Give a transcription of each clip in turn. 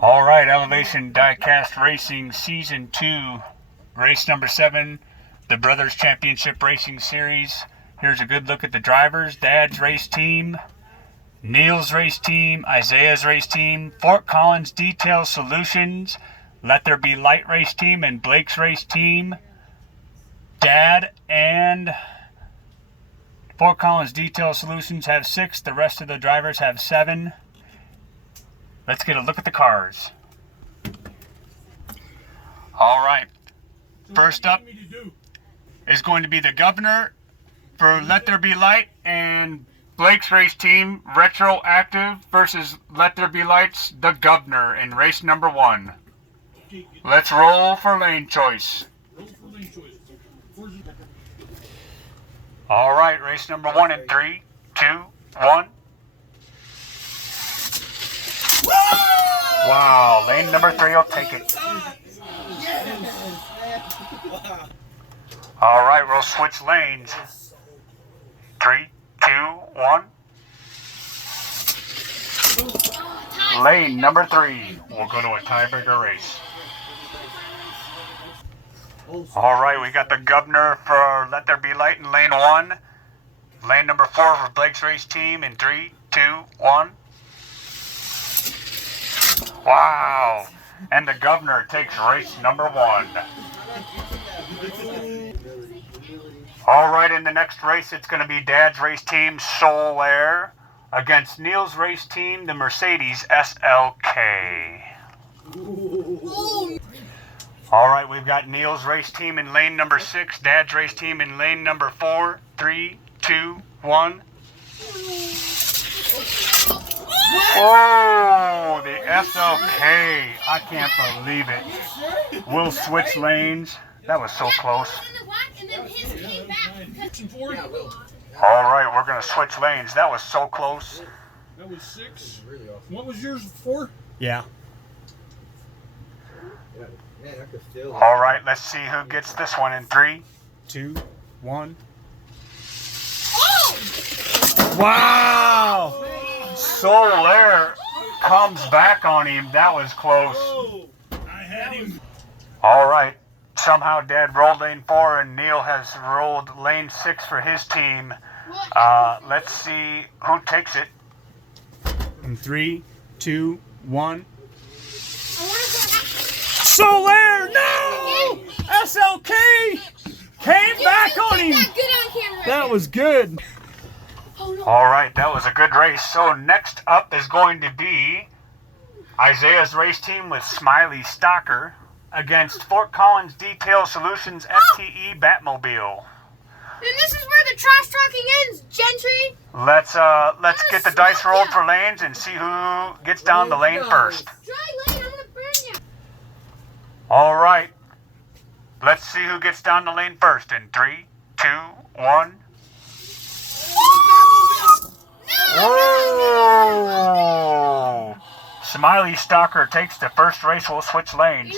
All right, Elevation Diecast Racing Season 2, race number 7, the Brothers Championship Racing Series. Here's a good look at the drivers. Dad's race team, Neil's race team, Isaiah's race team, Fort Collins Detail Solutions, Let There Be Light race team, and Blake's race team. Dad and Fort Collins Detail Solutions have 6. The rest of the drivers have 7. Let's get a look at the cars. All right. First up is going to be the Governor for Let There Be Light and Blake's race team, Retroactive versus Let There Be Light's The Governor in race number 1. Let's roll for lane choice. All right, race number 1 in 3, 2, 1. Wow, lane number 3 will take it. All right, we'll switch lanes. 3, 2, 1. Lane number 3 will go to a tiebreaker race. All right, we got the Governor for Let There Be Light in lane 1. Lane number 4 for Blake's race team in 3, 2, 1. Wow, and the Governor takes race number 1. All right, in the next race, it's going to be Dad's race team, Soul Air, against Neil's race team, the Mercedes SLK. All right, we've got Neil's race team in lane number 6, Dad's race team in lane number 4, 3, 2, 1. Oh, the SLK. I can't believe it. We'll switch lanes. That was so close. All right, we're going to switch lanes. That was so close. That was 6. What was yours, 4? Yeah. Man, I could feel All right, let's see who gets this one in 3, 2, 1. Oh! Wow! Solaire comes back on him. That was close. I had him. All right. Somehow Dad rolled lane 4 and Neil has rolled lane 6 for his team. Let's see who takes it. In 3, 2, 1. Solaire! No! SLK came back on him. That was good. All right, that was a good race. So next up is going to be Isaiah's race team with Smiley Stalker against Fort Collins Detail Solutions FTE Batmobile. And this is where the trash talking ends, gentry. Let's get the dice rolled for lanes and see who gets down the lane first. Dry lane, I'm gonna burn you. All right, let's see who gets down the lane first in 3, 2, 1. Whoa! Smiley Stalker takes the first race. We'll switch lanes.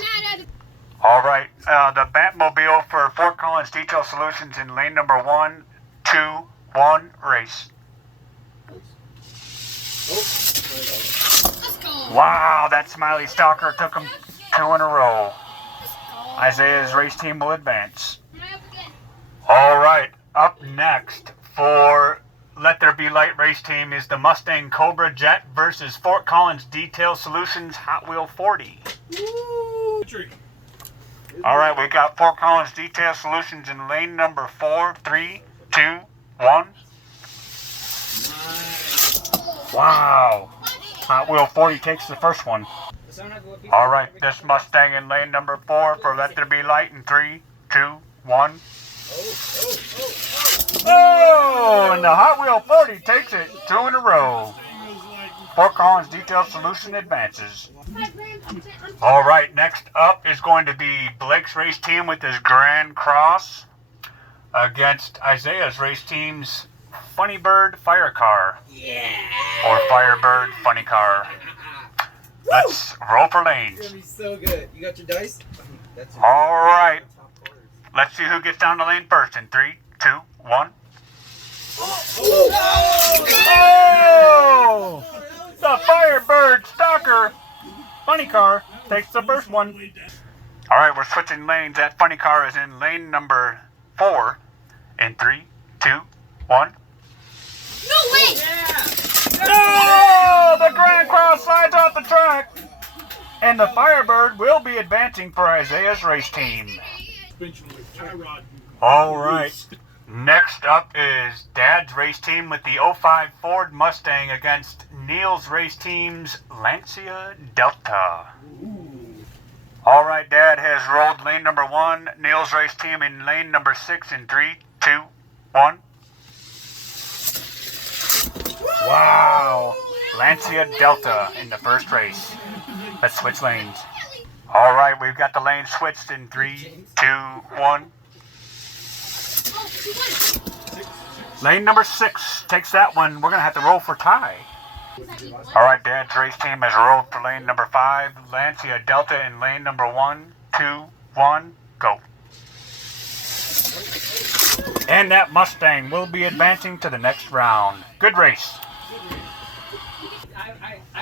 All right, the Batmobile for Fort Collins Detail Solutions in lane number 1, 2, 1, race. Wow, that Smiley Stalker took him 2 in a row. Isaiah's race team will advance. All right, up next for Let There Be Light race team is the Mustang Cobra Jet versus Fort Collins Detail Solutions Hot Wheel 40. All right, we got Fort Collins Detail Solutions in lane number 4, 3, 2, 1. Wow. Hot Wheel 40 takes the first one. All right, this Mustang in lane number 4 for Let There Be Light in 3, 2, 1. Oh, and the Hot Wheel 40 takes it 2 in a row. Fort Collins Detail Solution advances. All right, next up is going to be Blake's race team with his Grand Cross against Isaiah's race team's Funny Bird Fire Car. Or Firebird Funny Car. Let's roll for lanes. It's gonna be so good. You got your dice? That's All right. Let's see who gets down the lane first in 3, 2, 1. Oh! The Firebird Stalker Funny Car takes the first one. All right, we're switching lanes. That Funny Car is in lane number 4. In 3, 2, 1. No way! No! The Grand Cross slides off the track. And the Firebird will be advancing for Isaiah's race team. All right. Next up is Dad's race team with the 05 Ford Mustang against Neil's race team's Lancia Delta. All right, Dad has rolled lane number 1. Neil's race team in lane number 6 in 3, 2, 1. Wow. Lancia Delta in the first race. Let's switch lanes. All right, we've got the lane switched in 3, 2, 1. Lane number 6 takes that one. We're going to have to roll for tie. All right, Dad's race team has rolled for lane number 5. Lancia Delta in lane number 1, 2, 1, go. And that Mustang will be advancing to the next round. Good race.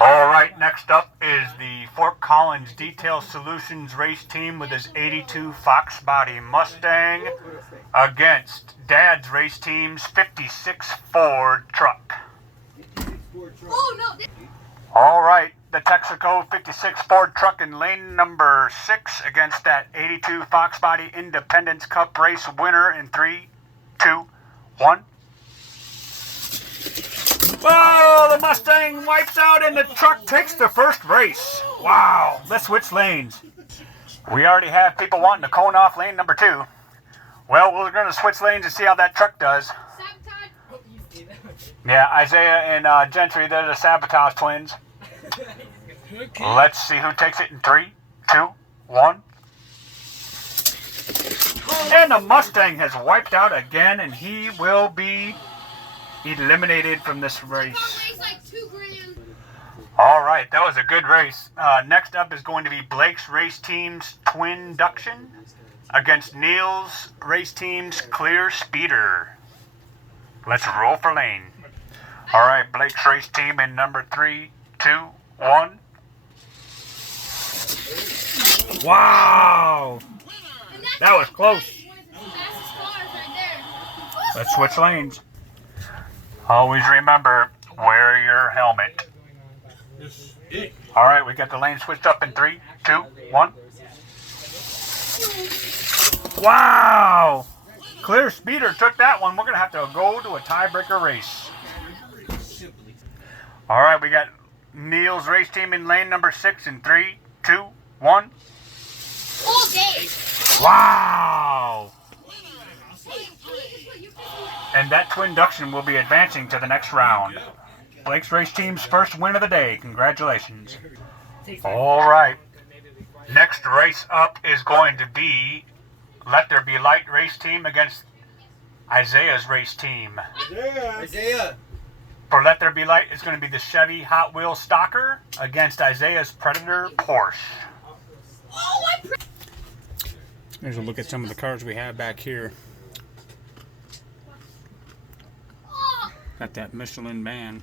All right, next up is the Fort Collins Detail Solutions race team with his 82 Fox Body Mustang against Dad's race team's 56 Ford truck. Oh no! All right, the Texaco 56 Ford truck in lane number 6 against that 82 Fox Body Independence Cup race winner in 3, 2, 1. Whoa, the Mustang wipes out and the truck takes the first race. Wow, let's switch lanes. We already have people wanting to cone off lane number 2. Well, we're going to switch lanes and see how that truck does. Sabotage. Yeah, Isaiah and Gentry, they're the Sabotage twins. Let's see who takes it in 3, 2, 1. And the Mustang has wiped out again, and he will be eliminated from this race. All right, that was a good race. Next up is going to be Blake's race team's Twin Duction against Neil's race team's Clear Speeder. Let's roll for lane. All right, Blake's race team in number 3, 2, 1. Wow! That was close. Let's switch lanes. Always remember, wear your helmet. All right, we got the lane switched up in 3, 2, 1. Wow! Clear Speeder took that one. We're going to have to go to a tiebreaker race. All right, we got Neil's race team in lane number 6 in 3, 2, 1. All day. Wow! And that Twin Duction will be advancing to the next round. Blake's race team's first win of the day. Congratulations. All right. Next race up is going to be Let There Be Light race team against Isaiah's race team. Isaiah. For Let There Be Light, it's going to be the Chevy Hot Wheels Stalker against Isaiah's Predator Porsche. Here's a look at some of the cars we have back here. Got that Michelin man.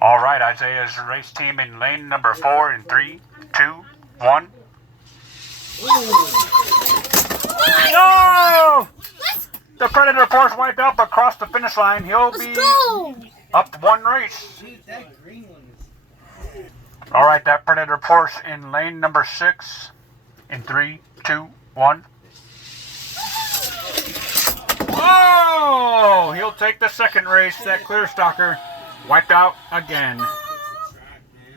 All right, Isaiah's race team in lane number 4 in 3, 2, 1. No! The Predator Porsche wiped out but crossed the finish line. He'll be up to 1 race. All right, that Predator Porsche in lane number 6 in 3, 2, 1. Oh! He'll take the second race. That Clear Stalker wiped out again.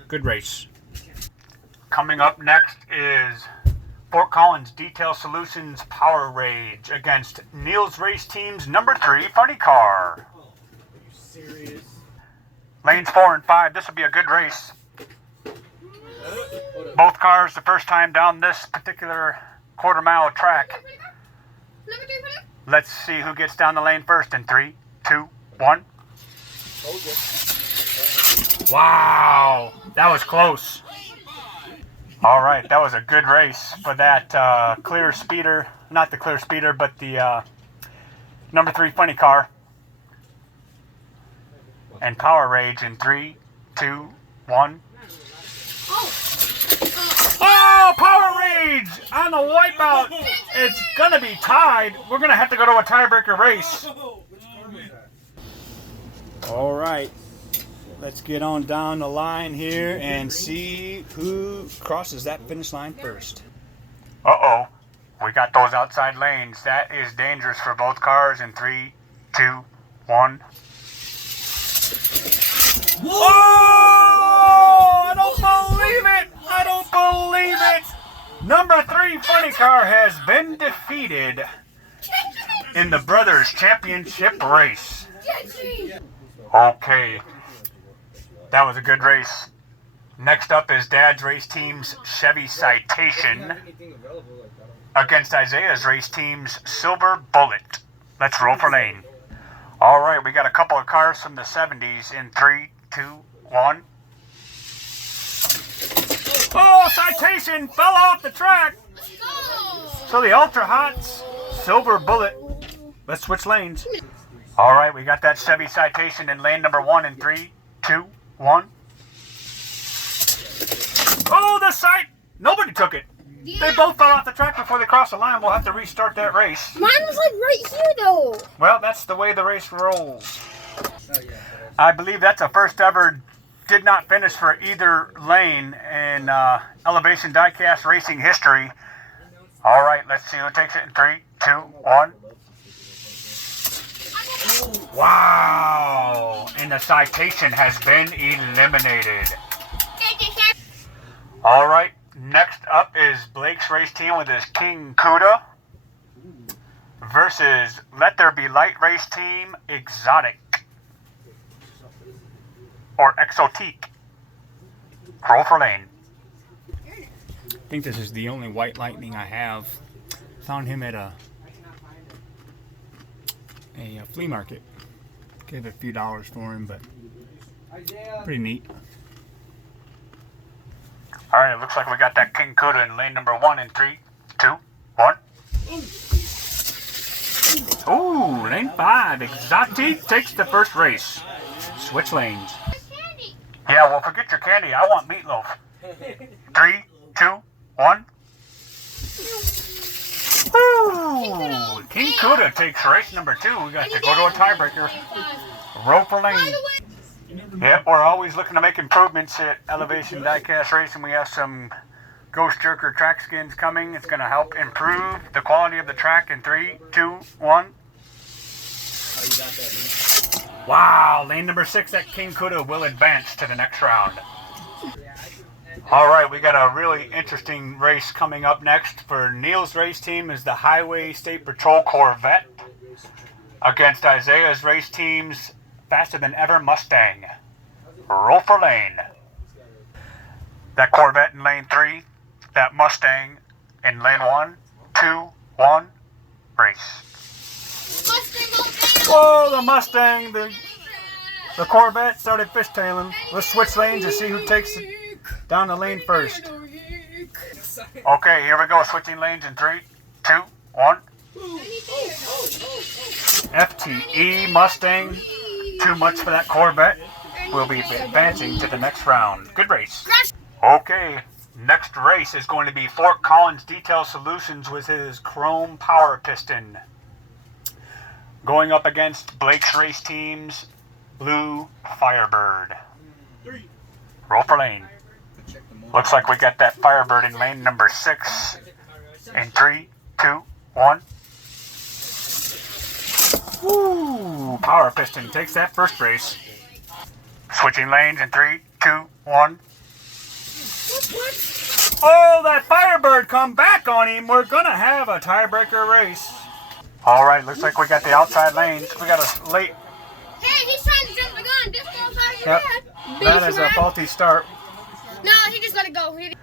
Good race. Coming up next is Fort Collins Detail Solutions Power Rage against Neil's race team's number 3 Funny Car. Lanes 4 and 5. This will be a good race. Both cars the first time down this particular quarter-mile track. Let's see who gets down the lane first in 3, 2, 1. Wow, that was close. All right, that was a good race for that Clear Speeder. Not the Clear Speeder, but the number 3 Funny Car. And Power Rage in 3, 2, 1. Oh. Oh, Power Rage on the wipeout. It's going to be tied. We're going to have to go to a tiebreaker race. All right. Let's get on down the line here and see who crosses that finish line first. Uh-oh. We got those outside lanes. That is dangerous for both cars in 3, 2, 1. Oh! I don't believe it! I don't believe it! Number 3 funny car has been defeated in the Brothers Championship race. Okay. That was a good race. Next up is Dad's race team's Chevy Citation against Isaiah's race team's Silver Bullet. Let's roll for lane. All right, we got a couple of cars from the 70s in 3, 2, 1. Oh, Citation fell off the track. So the Ultra Hots, Silver Bullet. Let's switch lanes. All right, we got that Chevy Citation in lane number 1 in 3, 2, 1. Oh, the sight! Nobody took it. Yeah. They both fell off the track before they crossed the line. We'll have to restart that race. Mine was like right here though. Well, that's the way the race rolls. I believe that's a first ever did not finish for either lane in Elevation Diecast racing history. All right, let's see who takes it in 3, 2, 1. Wow! And the Citation has been eliminated. All right, next up is Blake's race team with his King Cuda versus Let There Be Light race team Exotic or Exotique. Roll for lane. I think this is the only White Lightning I have. Found him at a flea market. Gave a few dollars for him, but pretty neat. All right, it looks like we got that King Cuda in lane number 1 in 3, 2, 1. Ooh, lane 5. Exotique takes the first race. Switch lanes. Yeah, well, forget your candy. I want meatloaf. 3, 2, 1. Ooh, King Cuda takes race number 2. We got to go to a tiebreaker. Roll for lane. Yep, we're always looking to make improvements at Elevation Diecast Racing. We have some Ghost Jerker track skins coming. It's going to help improve the quality of the track in 3, 2, 1. Wow, lane number 6 at King Cuda will advance to the next round. All right, we got a really interesting race coming up next. For Neil's race team is the Highway State Patrol Corvette against Isaiah's race team's Faster Than Ever Mustang. Roll for lane. That Corvette in lane 3, that Mustang in lane 1, 2, 1, race. Whoa, the Mustang, the Corvette started fishtailing. Let's switch lanes and see who takes it down the lane first. Okay, here we go, switching lanes in 3, 2, 1. FTE Mustang. Too much for that Corvette. We'll be advancing to the next round. Good race. Okay, next race is going to be Fort Collins Detail Solutions with his Chrome Power Piston. Going up against Blake's race team's Blue Firebird. Roll for lane. Looks like we got that Firebird in lane number 6 in 3, 2, 1. Woo! Power Piston takes that first race. Switching lanes in 3, 2, 1. Oh, that Firebird come back on him. We're gonna have a tiebreaker race. All right, looks like we got the outside lanes. We got a late. Hey, he's trying to jump the gun. Disqualified. Yep, that is a faulty start. No, he just let it go. Right,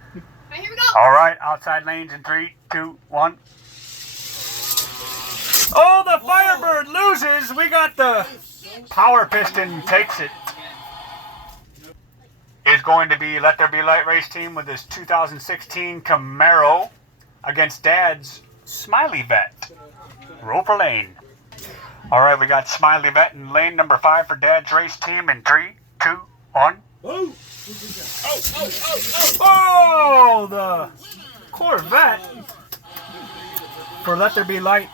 here we go. All right, outside lanes in 3, 2, 1. Oh, the Firebird loses. We got the Power Piston takes it. Is going to be Let There Be Light race team with his 2016 Camaro against Dad's Smiley Vet. Roll for lane. All right, we got Smiley Vet in lane number 5 for Dad's race team in 3, 2, 1. Oh, the Corvette for Let There Be Light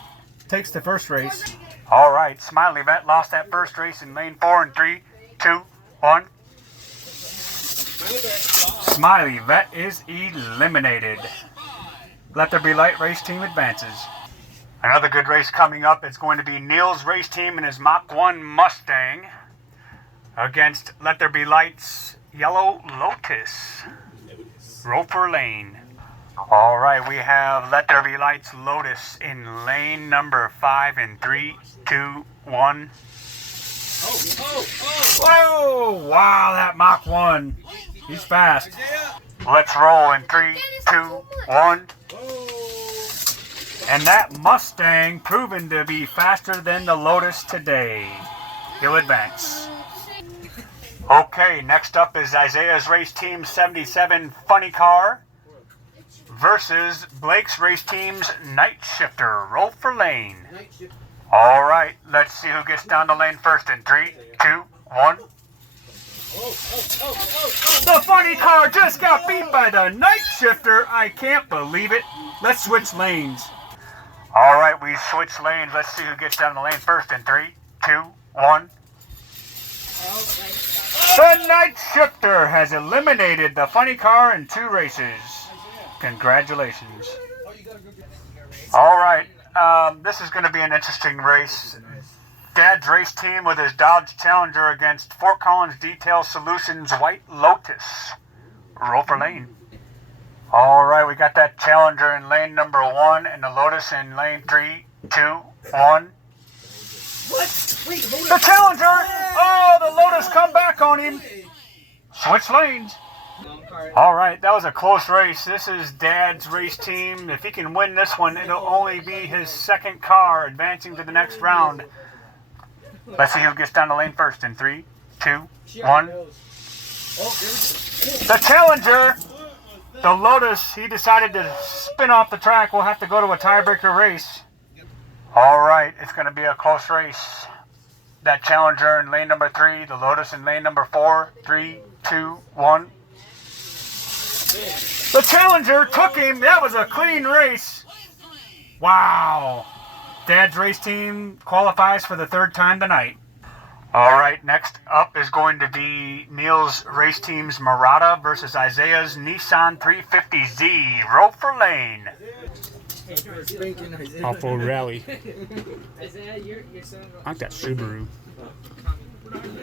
takes the first race. All right, Smiley Vet lost that first race in lane 4 in 3, 2, 1. Smiley Vet is eliminated. Let There Be Light race team advances. Another good race coming up. It's going to be Neil's race team and his Mach 1 Mustang against Let There Be Light's Yellow Lotus. Roper Lane. All right, we have Let There Be Light's Lotus in lane number 5 in 3, 2, 1. Whoa! Wow, that Mach 1. He's fast. Let's roll in 3, 2, 1. And that Mustang proven to be faster than the Lotus today. He'll advance. Okay, next up is Isaiah's race team 77 Funny Car versus Blake's race team's Night Shifter. Roll for lane. All right, let's see who gets down the lane first in 3, 2, 1. The Funny Car just got beat by the Night Shifter. I can't believe it. Let's switch lanes. All right, we switch lanes. Let's see who gets down the lane first in 3, 2, 1. The Night Shifter has eliminated the Funny Car in 2 races. Congratulations. All right, this is going to be an interesting race. Dad's race team with his Dodge Challenger against Fort Collins Detail Solutions White Lotus. Roll for lane. All right, we got that Challenger in lane number 1 and the Lotus in lane 3, 2, 1. What? Wait, hold The Challenger! Oh, the Lotus come back on him. Switch lanes. All right, that was a close race. This is Dad's race team. If he can win this one, it'll only be his second car advancing to the next round. Let's see who gets down the lane first in 3, 2, 1. The Challenger! The Lotus, he decided to spin off the track. We'll have to go to a tiebreaker race. All right, it's going to be a close race. That Challenger in lane number 3, the Lotus in lane number 4, 3, 2, 1. The Challenger took him. That was a clean race. Wow. Dad's race team qualifies for the 3rd time tonight. All right, next up is going to be Neil's race team's Marauder versus Isaiah's Nissan 350Z. Roll for lane. Off-road rally. I like that Subaru. I don't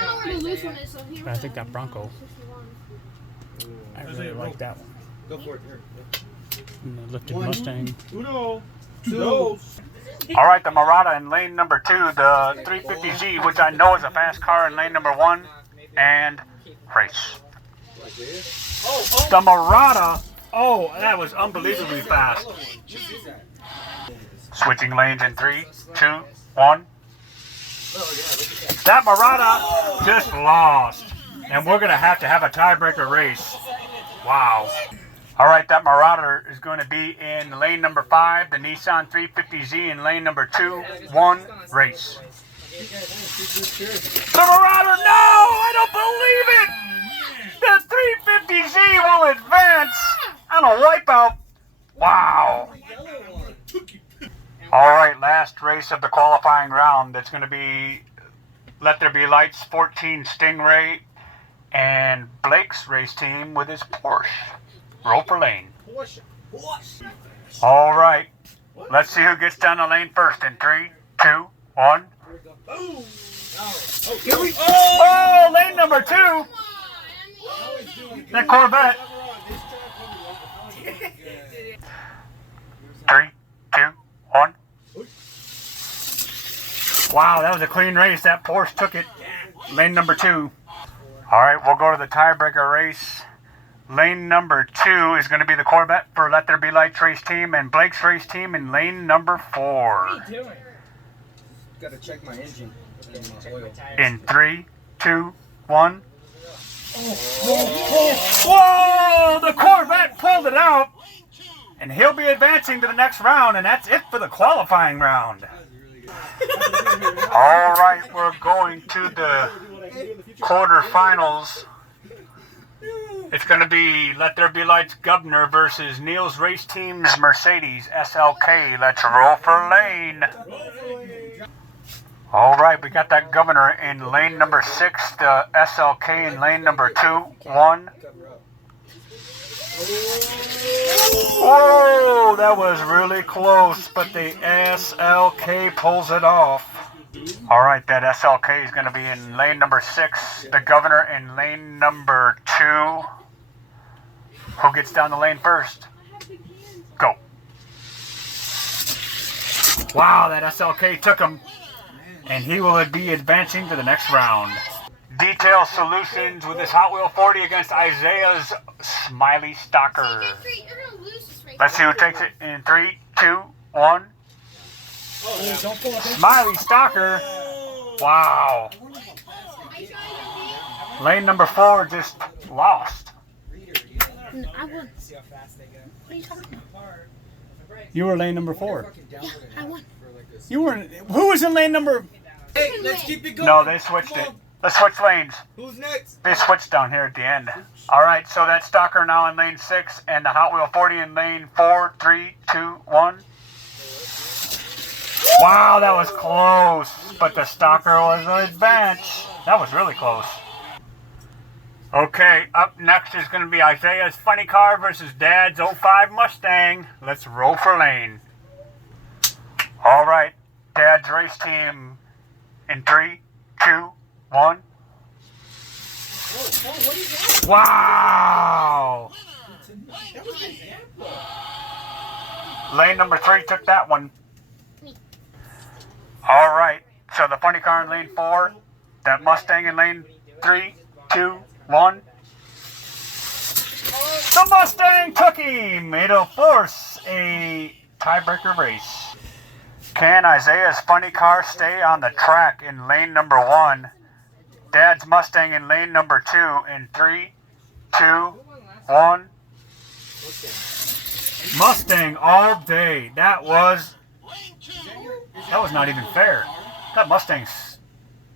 know where the loose one is, so he I think that Bronco. I really like that one. Go for it. Here. And the lifted Mustang. Uno. All right, the Marauder in lane number 2, the 350Z, which I know is a fast car, in lane number 1, and race. The Marauder, oh, that was unbelievably fast. Switching lanes in 3, 2, 1. That Marauder just lost, and we're going to have a tiebreaker race. Wow. All right, that Marauder is going to be in lane number 5, the Nissan 350Z in lane number 2, 1, race. The Marauder, no! I don't believe it! The 350Z will advance on a wipeout. Wow. All right, last race of the qualifying round. It's going to be Let There Be Light's 14 Stingray and Blake's race team with his Porsche. Roll for lane. All right. Let's see who gets down the lane first in 3, 2, 1. Oh, lane number 2. That Corvette. 3, 2, 1. Wow, that was a clean race. That Porsche took it. Lane number 2. All right, we'll go to the tiebreaker race. Lane number 2 is going to be the Corvette for Let There Be Light's race team and Blake's race team in lane number 4. What are you doing? Gotta check my engine. In 3, 2, 1. Whoa! The Corvette pulled it out, and he'll be advancing to the next round, and that's it for the qualifying round. All right, we're going to the quarterfinals. It's going to be Let There Be Lights Governor versus Neil's Race Team's Mercedes SLK. Let's roll for lane. All right, we got that Governor in lane number 6, the SLK in lane number 2. 1. Whoa, that was really close, but the SLK pulls it off. All right, that SLK is going to be in lane number 6, the Governor in lane number 2. Who gets down the lane first? Go. Wow, that SLK took him, and he will be advancing to the next round. Detail Solutions with his Hot Wheel 40 against Isaiah's Smiley Stalker. Let's see who takes it in 3, 2, 1. Smiley Stalker. Wow. Lane number 4 just lost. I won. What are you talking about? You were lane number 4. Yeah, I won. You were. Who was in lane number? Hey, let's keep it going. No, they switched it. Let's switch lanes. Who's next? They switched down here at the end. All right, so that Stalker now in lane 6 and the Hot Wheel 40 in lane 4. 3, 2, 1. Wow, that was close, but the Stalker was an advance. That was really close. Okay, up next is going to be Isaiah's Funny Car versus Dad's 05 Mustang. Let's roll for lane. All right, Dad's race team in 3, 2, 1. Wow! Lane number 3 took that one. All right, so the Funny Car in lane 4, that Mustang in lane 3, 2, 1. The Mustang took him. It'll force a tiebreaker race. Can Isaiah's Funny Car stay on the track in lane number 1? Dad's Mustang in lane number 2 in 3, 2, 1. Mustang all day. That was not even fair. That Mustang's,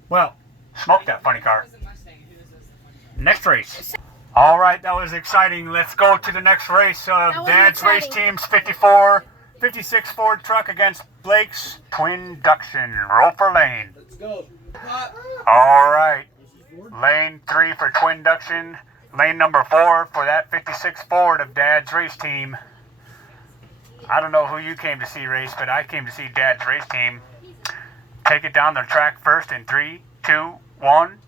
well, smoked that Funny Car. Next race. All right, that was exciting. Let's go to the next race of Dad's race team's 56 Ford truck against Blake's twin induction. Roll for lane. Let's go. All right, lane 3 for twin induction. Lane number 4 for that 56 Ford of Dad's race team. I don't know who you came to see race, but I came to see Dad's race team. Take it down the track first in 3, 2, 1.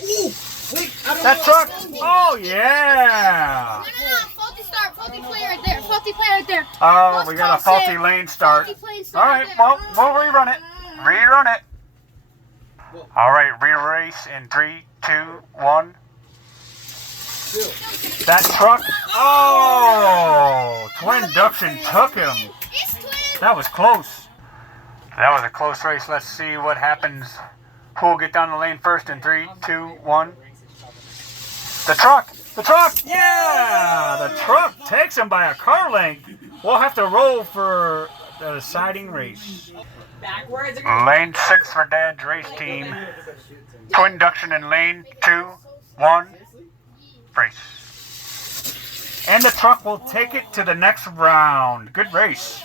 Ooh, wait, I don't That know. truck! Oh, yeah! No. Faulty start. Faulty play right there. Faulty play right there. Oh, we got a faulty lane start. Faulty play All start right, right well, there. we'll rerun it. Rerun it. All right, re-race in 3, 2, 1. That truck. Oh, twin induction took him. It's twin. That was close. That was a close race. Let's see what happens. Who will get down the lane first in 3, 2, 1. The truck. The truck. Yeah, the truck takes him by a car length. We'll have to roll for the deciding race. Lane 6 for Dad's race team. Twin induction in lane 2, 1. Race. And the truck will take it to the next round. Good race.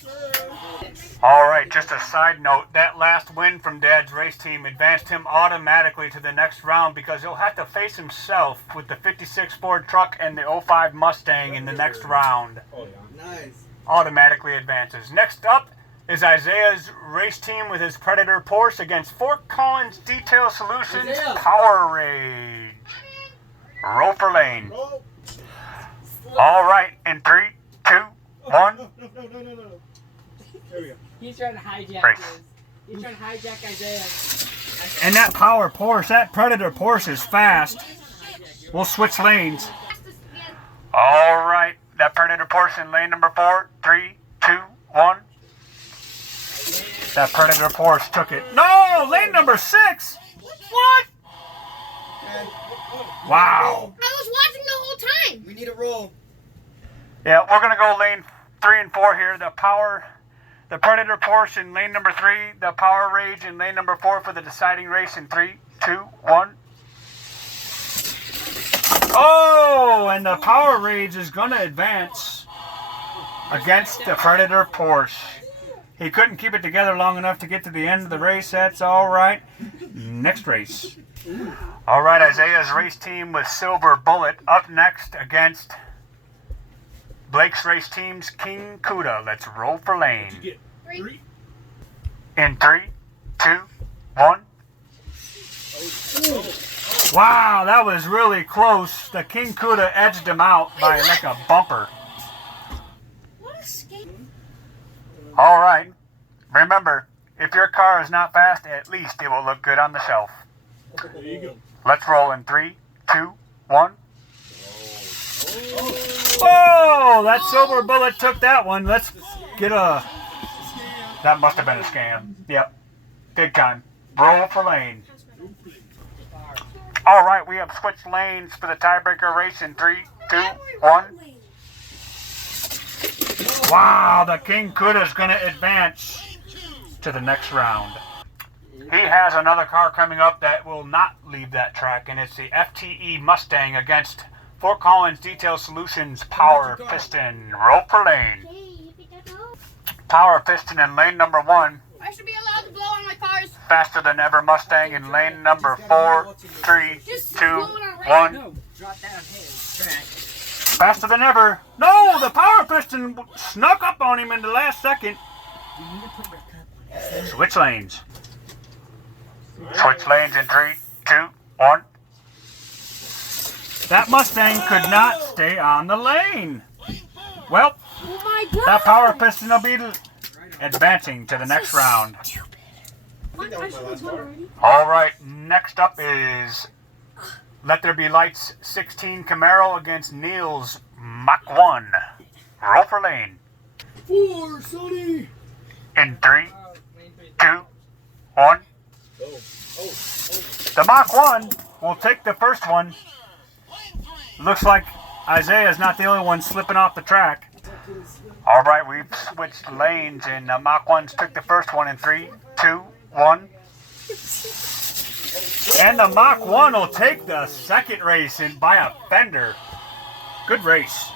All right, just a side note, that last win from Dad's race team advanced him automatically to the next round because he'll have to face himself with the 56 Ford truck and the 05 Mustang in the next round. Nice. Automatically advances. Next up is Isaiah's race team with his Predator Porsche against Fort Collins Detail Solutions Isaiah. Power Rage. Roll for lane. All right, in 3, 2, 1. No. There we go. He's trying to hijack Race. this. He's trying to hijack Isaiah. And that power Porsche, that Predator Porsche is fast. We'll switch lanes. All right, that Predator Porsche in lane number 4. 3, 2, 1. That Predator Porsche took it. No, lane number 6. What? Wow. I was watching the whole time. We need a roll. Yeah, we're gonna go lane 3 and 4 here. The Predator Porsche in lane number 3. The Power Rage in lane number 4 for the deciding race in 3, 2, 1. and the Power Rage is going to advance against the Predator Porsche. He couldn't keep it together long enough to get to the end of the race. That's all right. Next race. All right, Isaiah's race team with Silver Bullet up next against Blake's race team's King Kuda. Let's roll for lane. Get 3. In 3, 2, 1. Wow, that was really close. The King Kuda edged him out by like a bumper. What a skate. All right. Remember, if your car is not fast, at least it will look good on the shelf. There you go. Let's roll in 3, 2, 1. Oh, that Silver Bullet took that one. Let's get a... That must have been a scam. Yep. Big time. Roll for lane. All right, we have switched lanes for the tiebreaker race in 3, 2, 1. Wow, the King Kuda is going to advance to the next round. He has another car coming up that will not leave that track, and it's the FTE Mustang against Fort Collins Detail Solutions Power Piston. Roll for lane. Power Piston in lane number 1. I should be allowed to blow on my cars. Faster than ever Mustang in lane number 4, 3, 2, 1. No, drop that on his track. Faster than ever. No, the Power Piston snuck up on him in the last second. Switch lanes. Switch lanes in 3, 2, 1. That Mustang could not stay on the lane. Well, Oh my god. that Power Piston will be advancing to the next round. All right, next up is Let There Be Lights 16 Camaro against Neil's Mach 1. Roll for lane. 4, Sonny. In 3, 2, 1. The Mach 1 will take the first one. Looks like Isaiah's not the only one slipping off the track. All right, we've switched lanes, and Mach 1's took the first one in 3, 2, 1. And the Mach 1 will take the second race and by a fender. Good race.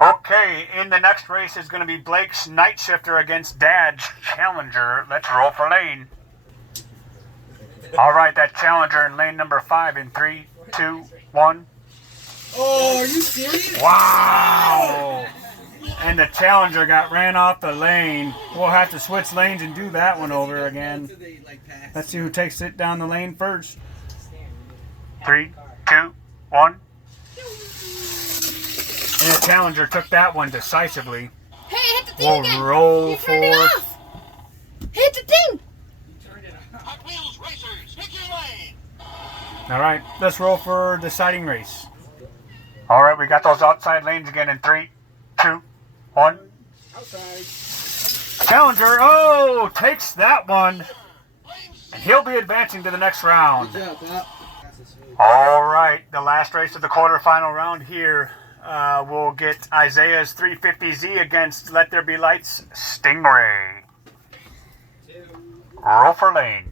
Okay, in the next race is going to be Blake's Night Shifter against Dad's Challenger. Let's roll for lane. All right, that Challenger in lane number 5 in 3, 2, 1. Oh, are you serious? Wow! And the Challenger got ran off the lane. We'll have to switch lanes and do that one over again. Let's see who takes it down the lane first. 3, 2, 1. And the Challenger took that one decisively. Hey, hit the thing We'll again. roll You turned it for... off. Hit the thing. All right, let's roll for deciding race. All right, we got those outside lanes again in 3, 2, 1. Outside. Challenger, oh, takes that one. And he'll be advancing to the next round. Good job, Pop. All right, the last race of the quarterfinal round here. We'll get Isaiah's 350Z against Let There Be Lights Stingray. Roll for lane.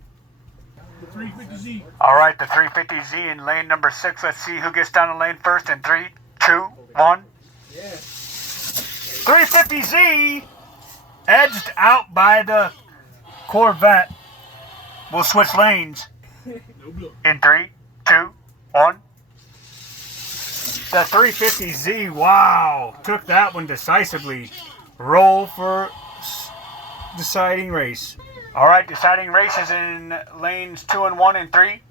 The 350Z. All right, the 350Z in lane number 6. Let's see who gets down the lane first in 3, 2, 1. Yeah. 350Z edged out by the Corvette. We'll switch lanes No blow. in 3, 2, 1. The 350Z, wow, took that one decisively. Roll for deciding race. All right, deciding races in lanes 2 and 1 in 3,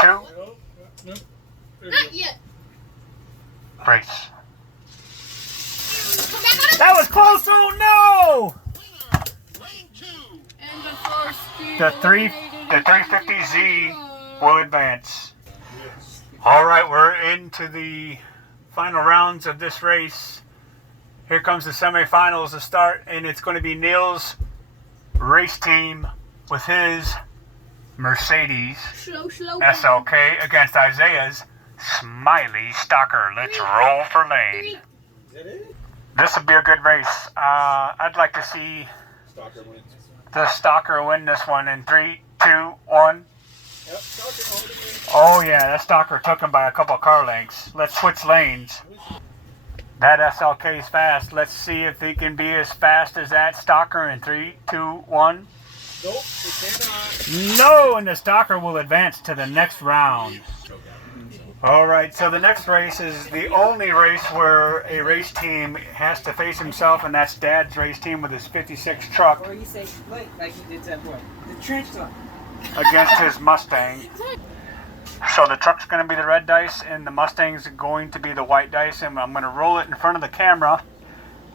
2, No. There you Not go. yet. race. Come back on it. That was close, oh no! And the first The 350Z will advance. All right, we're into the final rounds of this race. Here comes the semifinals to start, and it's going to be Neil's race team with his Mercedes Slow. SLK against Isaiah's Smiley Stalker. Let's roll for lane. Is that it? This would be a good race. I'd like to see Stalker wins. the Stalker win this one in 3, 2, 1. Yep, Stalker all the way. Oh yeah, that stalker took him by a couple car lengths. Let's switch lanes. That SLK is fast. Let's see if he can be as fast as that stalker in 3, 2, 1. Nope, we're standing on. No, and the stalker will advance to the next round. Alright, so the next race is the only race where a race team has to face himself, and that's Dad's race team with his 56 truck Or you say, like you did that boy. The trench talk. against his Mustang. So the truck's going to be the red dice, and the Mustang's going to be the white dice, and I'm going to roll it in front of the camera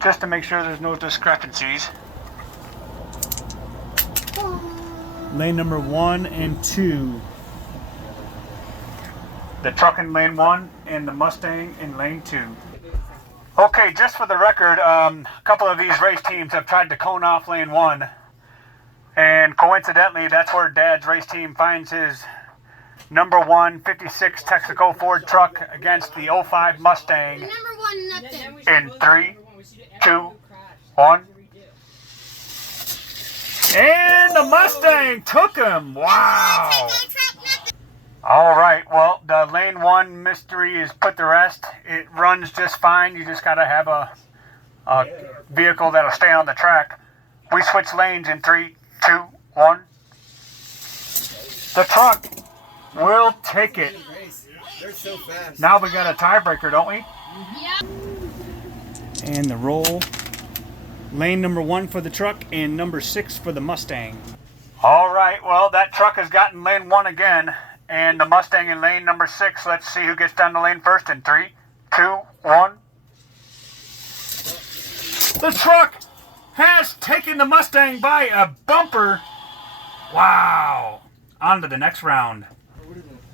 just to make sure there's no discrepancies. Lane number 1 and 2. The truck in lane 1 and the Mustang in lane 2. Okay, just for the record, a couple of these race teams have tried to cone off lane 1. And coincidentally, that's where Dad's race team finds his number 1 56 Texaco Ford truck against the 05 Mustang Number one, nothing. in 3, 2, 1. And the Mustang took him. Wow. All right, well, the lane 1 mystery is put to rest. It runs just fine. You just got to have a vehicle that'll stay on the track. We switch lanes in 3, 2, 1. The truck will take it. They're so fast. Now we got a tiebreaker, don't we? Yep. And the roll. Lane number 1 for the truck and number 6 for the Mustang. All right, well, that truck has gotten lane 1 again. And the Mustang in lane number 6. Let's see who gets down the lane first in 3, 2, 1. The truck has taken the Mustang by a bumper. Wow. On to the next round.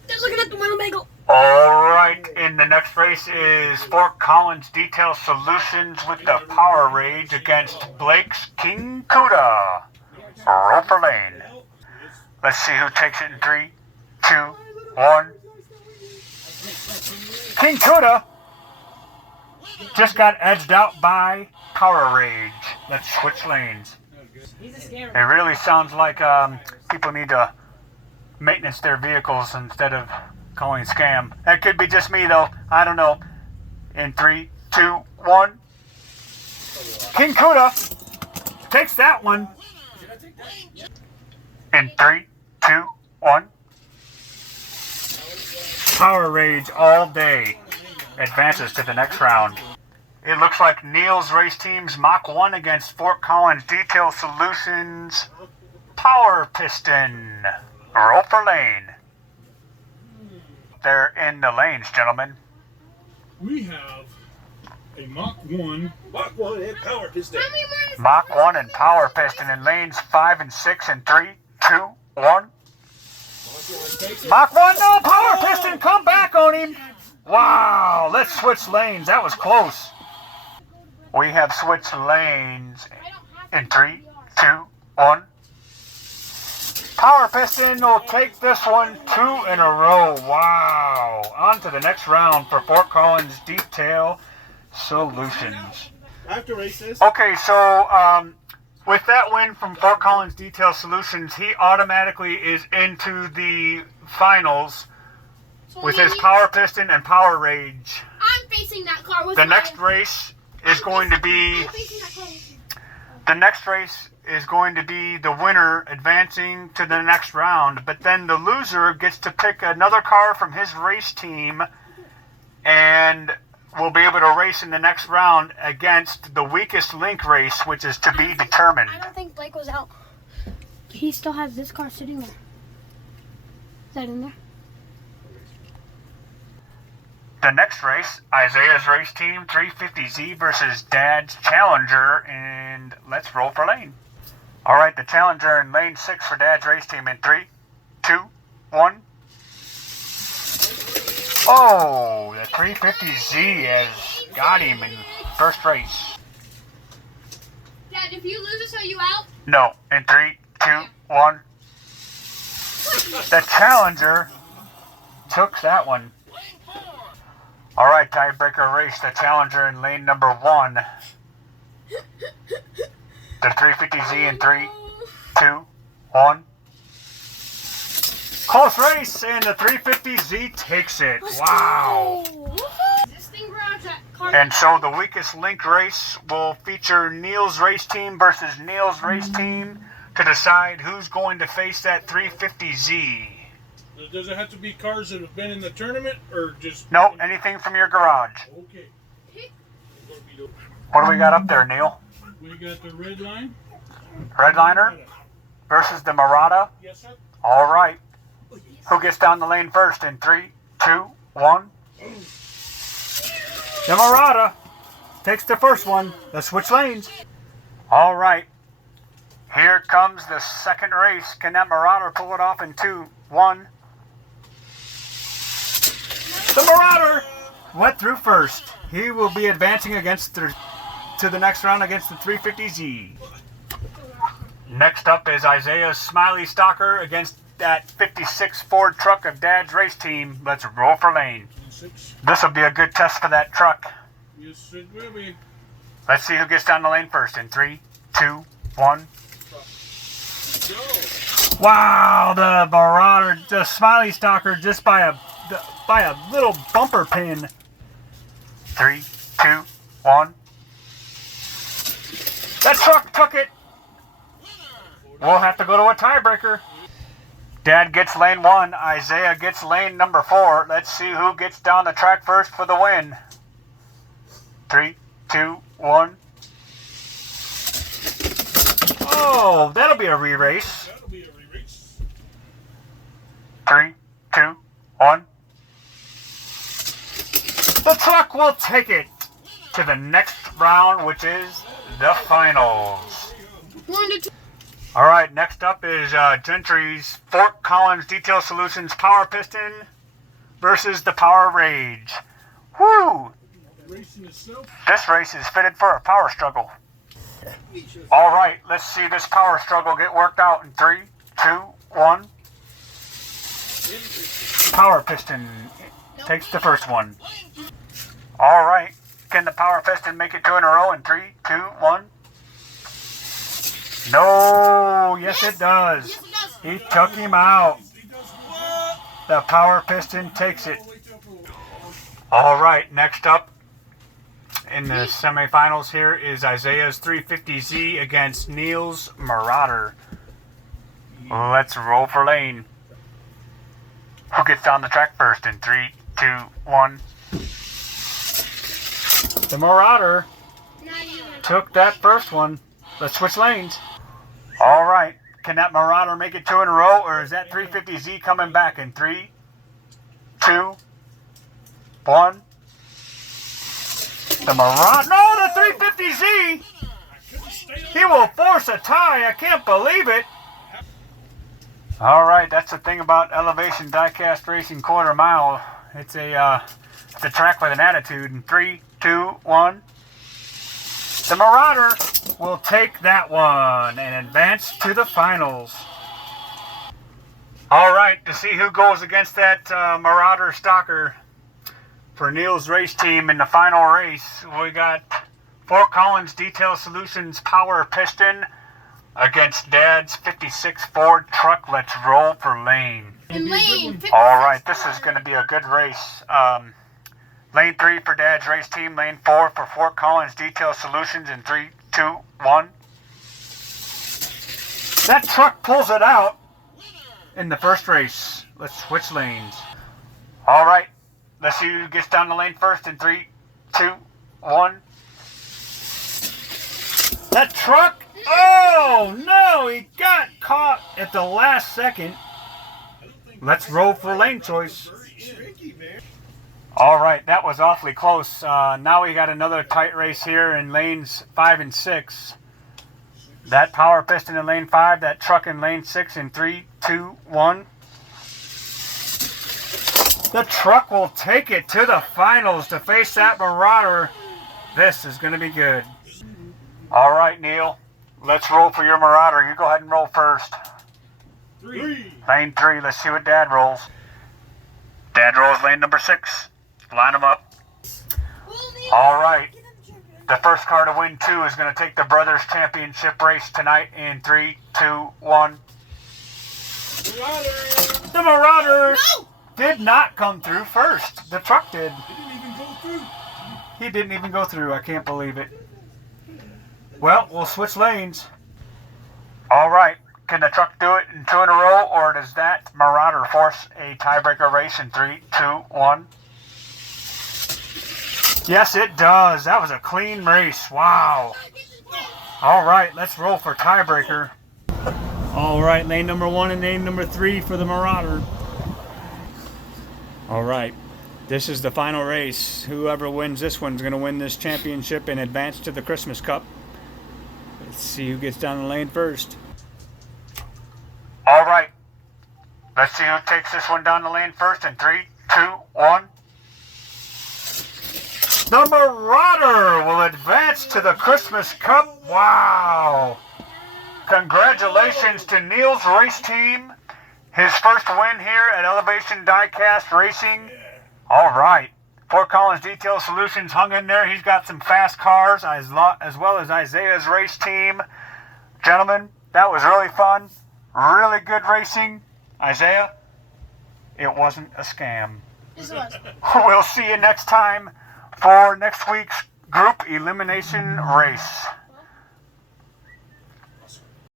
They're looking at the Winnebago. All right, in the next race is Fort Collins Detail Solutions with the Power Rage against Blake's King Cuda. Roll for lane. Let's see who takes it in 3, 2, 1. King Cuda just got edged out by Power Rage. Let's switch lanes. It really sounds like people need to maintenance their vehicles instead of calling scam. That could be just me though. I don't know. In 3, 2, 1. King Cuda takes that one. In 3, 2, 1. Power Rage all day advances to the next round. It looks like Neil's race team's Mach 1 against Fort Collins Detail Solutions Power Piston. Roll for lane. They're in the lanes, gentlemen. We have a Mach 1. Mach 1 and power piston. How many more? Mach 1 and Power Piston in lanes 5 and 6 in 3, 2, 1. Mach 1, no, Power Piston, come back on him. Wow, let's switch lanes. That was close. We have switched lanes in 3, 2, 1. Power Piston will take this one 2 in a row. Wow. On to the next round for Fort Collins Detail Solutions. After races. Okay, so with that win from Fort Collins Detail Solutions, he automatically is into the finals So with that his means Power Piston and Power Rage. I'm facing that car with The my- next race is going to be... I'm facing that car with you. The next race is going to be the winner advancing to the next round, but then the loser gets to pick another car from his race team and will be able to race in the next round against the weakest link race, which is to be determined. I don't think Blake was out. He still has this car sitting there. Is that in there? The next race, Isaiah's race team 350Z versus Dad's Challenger, and let's roll for lane. All right, the Challenger in lane 6 for Dad's race team in 3, 2, 1. Oh, the 350Z has got him in first race. Dad, if you lose us, are you out? No, in 3, 2, 1. The Challenger took that one. All right, tiebreaker race. The Challenger in lane number 1. The 350Z in 3, 2, 1. Close race, and the 350Z takes it. Wow. Existing garage at car. And so the weakest link race will feature Neil's race team versus Neil's race team to decide who's going to face that 350Z. Does it have to be cars that have been in the tournament, or just... No, anything from your garage. Okay. What do we got up there, Neil? We got the red line. Redliner versus the Marauder. Yes, sir. All right. Who gets down the lane first in 3, 2, 1? The Marauder takes the first one. Let's switch lanes. All right. Here comes the second race. Can that Marauder pull it off in 2, 1? The Marauder went through first. He will be advancing against to the next round against the 350Z. Next up is Isaiah's Smiley Stalker against that 56 Ford truck of Dad's race team. Let's roll for lane. 6. This will be a good test for that truck. Yes, it will be. Let's see who gets down the lane first in 3, 2, 1. Go. Wow, the Marauder, the Smiley Stalker just by a little bumper pin. 3, 2, 1. That truck took it. We'll have to go to a tiebreaker. Dad gets lane 1. Isaiah gets lane number 4. Let's see who gets down the track first for the win. 3, 2, 1. Oh, that'll be a re-race. That'll be a re-race. 3, 2, 1. The truck will take it to the next round, which is the finals. All right, next up is Gentry's Fort Collins Detail Solutions Power Piston versus the Power Rage. Woo! Racing itself. This race is fitted for a power struggle. All right, let's see this power struggle get worked out in 3, 2, 1. Power Piston takes the first one. All right, can the Power Piston make it 2 in a row in 3, 2, 1? No, yes it does. He took him out. The Power Piston takes it. All right, next up in the semifinals here is Isaiah's 350Z against Neil's Marauder. Let's roll for lane. Who gets down the track first in 3, 2, 1? The Marauder took that first one. Let's switch lanes. All right. Can that Marauder make it 2 in a row, or is that 350Z coming back in 3, 2, 1? The Marauder. No, the 350Z. He will force a tie. I can't believe it. All right. That's the thing about elevation diecast racing quarter mile. It's a track with an attitude. In 3, 2, 1. The Marauder will take that one and advance to the finals. All right, to see who goes against that Marauder Stalker for Neil's race team in the final race, we got Fort Collins Detail Solutions Power Piston against Dad's 56 Ford truck. Let's roll for lane. All right, this is going to be a good race. Lane 3 for Dad's race team. Lane 4 for Fort Collins Detail Solutions in 3, 2, 1. That truck pulls it out in the first race. Let's switch lanes. All right. Let's see who gets down the lane first in 3, 2, 1. That truck. Oh, no. He got caught at the last second. Let's roll for lane choice. All right, that was awfully close. Now we got another tight race here in lanes 5 and 6. That Power Piston in lane 5, that truck in lane 6 in 3, 2, 1. The truck will take it to the finals to face that Marauder. This is going to be good. All right, Neil, let's roll for your Marauder. You go ahead and roll first. 3. Lane 3, let's see what Dad rolls. Dad rolls lane number 6. Line them up. All right. The first car to win 2 is going to take the Brothers Championship race tonight in 3, 2, 1. Marauder. The Marauder did not come through first. The truck did. He didn't even go through. He didn't even go through. I can't believe it. Well, we'll switch lanes. All right. Can the truck do it in 2 in a row, or does that Marauder force a tiebreaker race in 3, 2, 1? Yes, it does. That was a clean race. Wow. All right, let's roll for tiebreaker. All right, lane number 1 and lane number 3 for the Marauder. All right, this is the final race. Whoever wins this one's going to win this championship and advance to the Christmas Cup. Let's see who gets down the lane first. All right, let's see who takes this one down the lane first in 3, 2, 1. The Marauder will advance to the Christmas Cup. Wow. Congratulations to Neil's race team. His first win here at Elevation Diecast Racing. All right. Fort Collins Detail Solutions hung in there. He's got some fast cars as well as Isaiah's race team. Gentlemen, that was really fun. Really good racing. Isaiah, it wasn't a scam. This was. We'll see you next time for next week's group elimination race.